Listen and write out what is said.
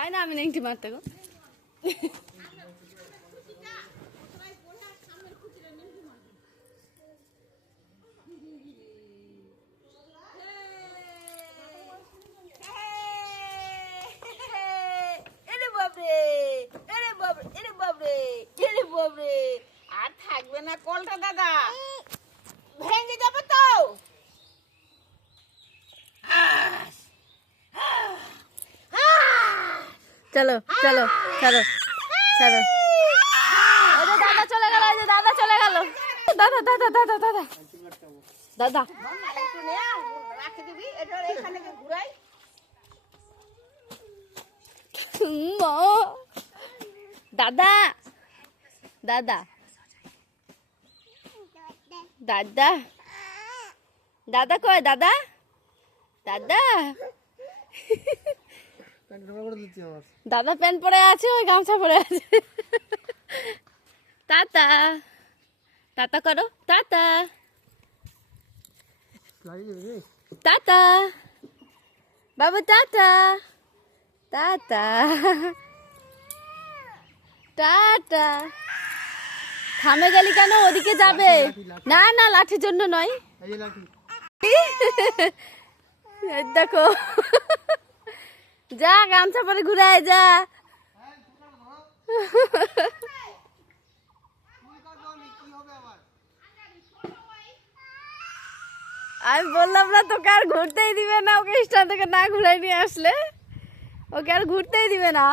পাই না আমি নেংটি মারতে গো। আর থাকবে না কলটা দাদা, ভেঙে যাবে তো। চলো চলো চলো চলো। ওই যে দাদা চলে গেল, ওই যে দাদা চলে গেল। দাদা দাদা দাদা দাদা দাদা একটু নে, রাখে দিবি, এটা এখানে ঘুরাই। মা, দাদা দাদা দাদা দাদা কয় দাদা দাদা দাদা প্যান্ট পরে আছে, ওই গামছা পরে আছে। টাটা টাটা করো, টাটা টাটা বাবু, টাটা টাটা টাটা। থামে গেলি কেন? ওদিকে যাবে না। না লাঠির জন্য নয়, এই দেখো। যা গামছা পরে ঘুরায় যা। আমি বললাম না তোকে আর ঘুরতেই দিবে না, ওকে স্টান থেকে না ঘুরাই নিয়ে আসলে ওকে আর ঘুরতেই দিবে না।